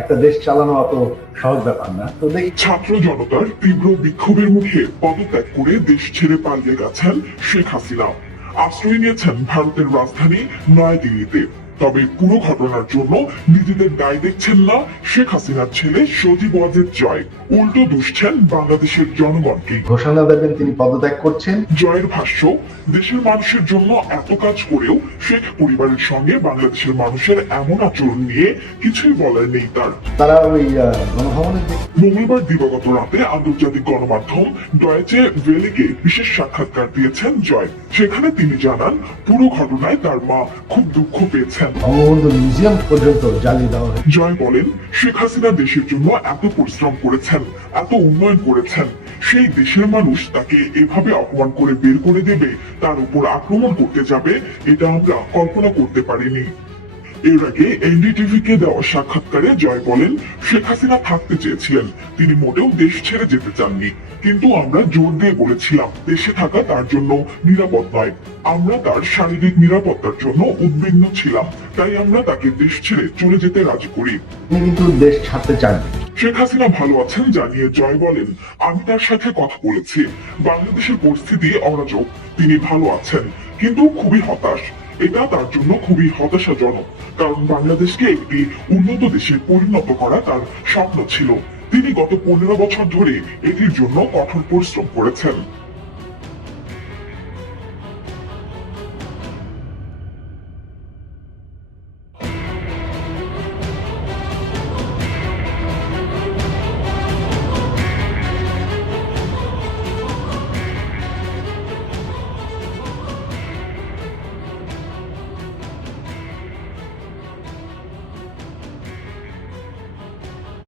একটা দেশ চালানো অত সহজ ব্যাপার না। তো দেখি ছাত্র জনতার তীব্র বিক্ষোভের মুখে পদত্যাগ করে দেশ ছেড়ে পালিয়ে গেছেন শেখ হাসিনা। আশ্রয় নিয়েছেন ভারতের রাজধানী নয়াদিল্লিতে। তবে পুরো ঘটনার জন্য নিজেদের দায় দেখছেন না শেখ হাসিনার ছেলে সজীব ওয়াজেদ জয়, উল্টো দুষছেন বাংলাদেশের জনগণকে। ঘোষণা দেবেন তিনি পদত্যাগ করছেন। জয়ের ভাষ্য, দেশের মানুষের জন্য এত কাজ করেও শেখ পরিবারের সঙ্গে বাংলাদেশের মানুষের এমন আচরণ নিয়ে কিছুই বলার নেই তার। তারা ওই গণভবনের মঙ্গলবার দিবাগত রাতে আন্তর্জাতিক গণমাধ্যম ডয়েচে ভেলেকে বিশেষ সাক্ষাৎকার দিয়েছেন জয়। সেখানে তিনি জানান, পুরো ঘটনায় তার মা খুব দুঃখ পেয়েছেন। বঙ্গবন্ধু মিউজিয়াম পর্যন্ত জ্বালিয়ে দেওয়া হয়েছে। জয় বলেন, শেখ হাসিনা দেশের জন্য এত পরিশ্রম করেছেন, এত উন্নয়ন করেছেন, সেই দেশের মানুষ তাকে এভাবে অপমান করে বের করে দেবে, তার উপর আক্রমণ করতে যাবে, এটা আমরা কল্পনা করতে পারিনি। এর আগে এনডিটিভি কে দেওয়া সাক্ষাৎকারে জয় বলেন, শেখ হাসিনা থাকতে চেয়েছিলেন, তিনি মোটেও দেশ ছেড়ে যেতে চাননি, কিন্তু আমরা জোর দিয়ে বলেছিলাম দেশে থাকা তার জন্য নিরাপদ নয়। আমরা তার শারীরিক নিরাপত্তার জন্য উদ্বিগ্ন ছিলাম, তাই আমরা তাকে দেশ ছেড়ে চলে যেতে রাজি করি। তিনি কিন্তু দেশ ছাড়তে চান। শেখ হাসিনা ভালো আছেন জানিয়ে জয় বলেন, আমি তার সাথে কথা বলেছি, বাংলাদেশের পরিস্থিতি অরাজক, তিনি ভালো আছেন, কিন্তু খুবই হতাশ। এটা তার জন্য খুবই হতাশাজনক, কারণ বাংলাদেশকে একটি উন্নত দেশে পরিণত করা তার স্বপ্ন ছিল। তিনি গত 15 বছর ধরে এটির জন্য কঠোর পরিশ্রম করেছেন।